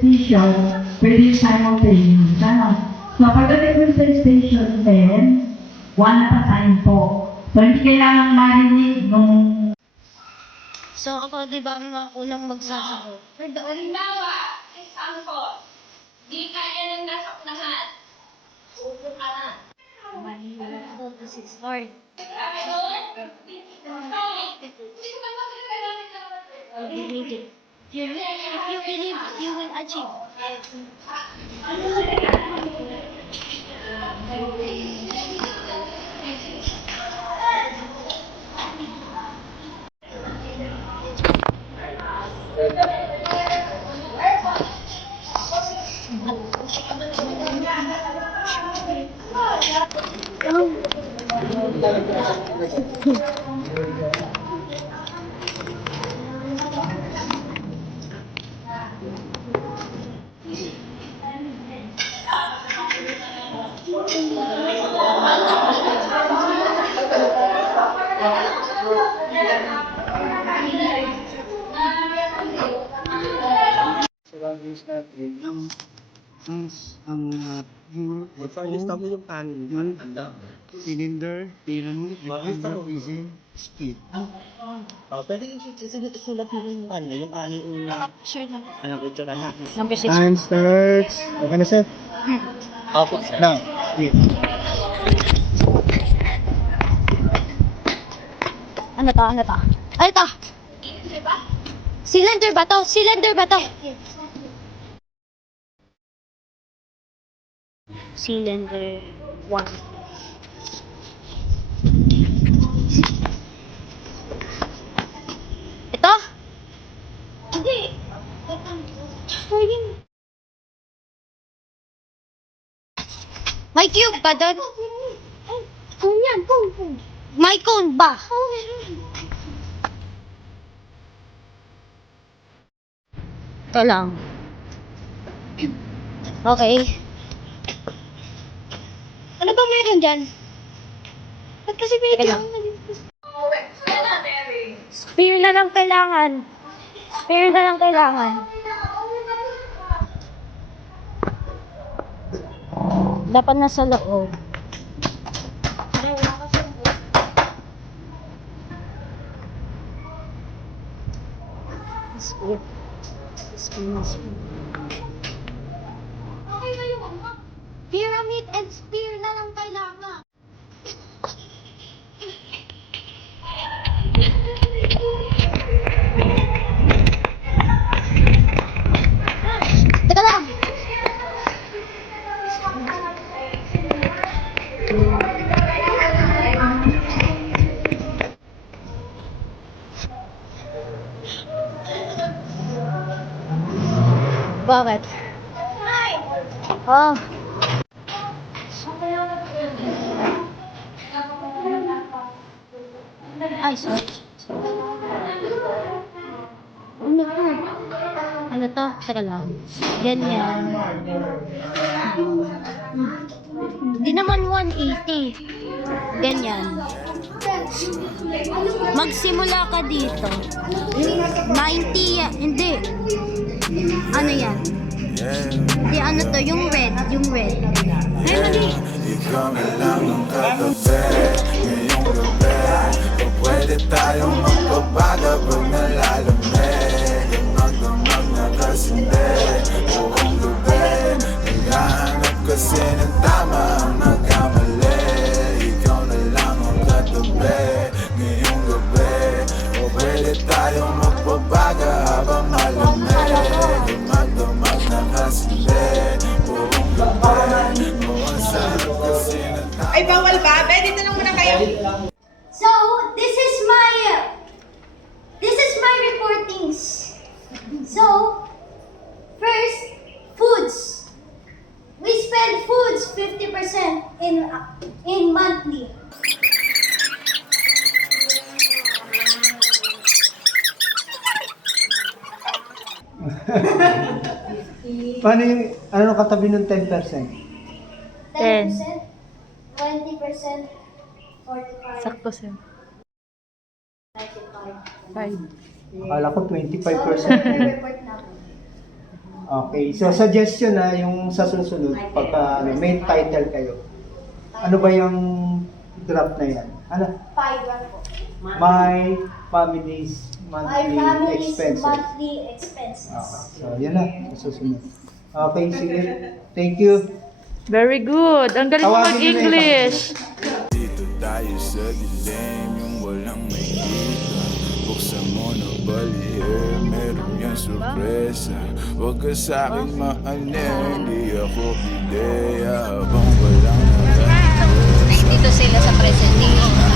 station, pwede simultaneous. Ano? So, pagdating ko sa station 10, one at a time po. So, hindi kailangan marinig nung... So ako, di ba, ang unang magsasagot? Halimbawa, example, di kaya ng nasa unahan. Upo ka na. Sorry. If you believe, you will achieve. Yung kanin, yun, cylinder, speed. Pwede sulat mo yung kanin una. Sure na. Ano, picture na. Number 6. Time starts. Okay na, sir? Opo, sir. Now, wait. Ano to? Ano to? Ano to? Cylinder ba to? Cylinder ba to? Cylinder 1. Ito? Hindi. Ayun. May cube ba doon? Kung yan, kung. May cone ba? Ito lang. Okay. Ano ba meron dyan? Ba't kasi pinagkailangan? Spare na lang kailangan. Spare na lang kailangan. Dapat nasa loob. Spare. Spare. Okay ba yung pyramid and spear na lang kailangan. Teka lang. Bakit? Oh. Ay, sorry. Ano to? Ano to? Saka lang. Ganyan. Hindi naman 180. Ganyan. Magsimula ka dito. 90 yan. Hindi. Ano yan? Hindi, ano to? Yung red. Yung red. Ay, mali. Ikaw na lang ang katabi ngayong gabi. Kung pwede tayong magbabaga pag nalalamig. Yung magdamag na kasindi buong gabi. Naghahanap kasi ng tama ang nagkamali. Ikaw na lang ang katabi ngayong gabi. Kung pwede tayong magbabaga habang malamig. Yung magdamag na kasindi buong gabi. Ay, bawal ba? Be, dito lang muna kayo. So, this is my reportings. So, first, foods. We spend foods 50% in monthly. Paano yung, ano katabi ng 10%? 10%, 20%, 45%. Sakto siya. 95. 5. Akala ko 25%. So, report namin. Okay, so suggestion na yung sa susunod, pagka may title kayo, ano ba yung draft na yan? Ano? 5 po. My Family's Monthly Expenses. monthly expenses. Okay, so yan na, sa susunod. Okay, sige. Thank you. Very good. Ang galing mo Tawagin nyo na mag-English. Dito tayo sa dilim, yung walang makikita. Buksan mo na balihe, meron yan sorpresa. Huwag ka sa'kin maanin, di ako ideya. Habang walang nakakita. Dito sila sa presentation.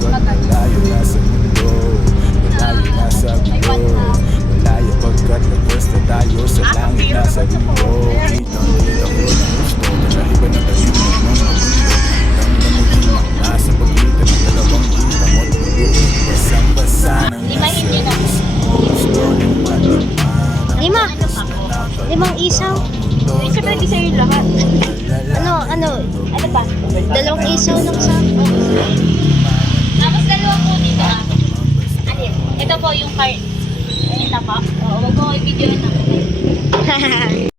Malayo na sa mundo, malayo na sa gulo. Malayo pagkat nagpasta tayo sa langit na sa gulo. Kitang-kita ko na gusto, nalahiba na tayo ng mga mundo. Damdamugin ang nasa pagitan ng dalawang kita mo at mundo. Basang-basa ng nasa gusto ng Lima. Limang isaw. Isa pwede sa'yo lahat. Ano ba? Dalawang isaw lang sa... Tapos dalawa po dito ah. Alin? Ito po yung card. Ito po. Oo, wag mo i-video na.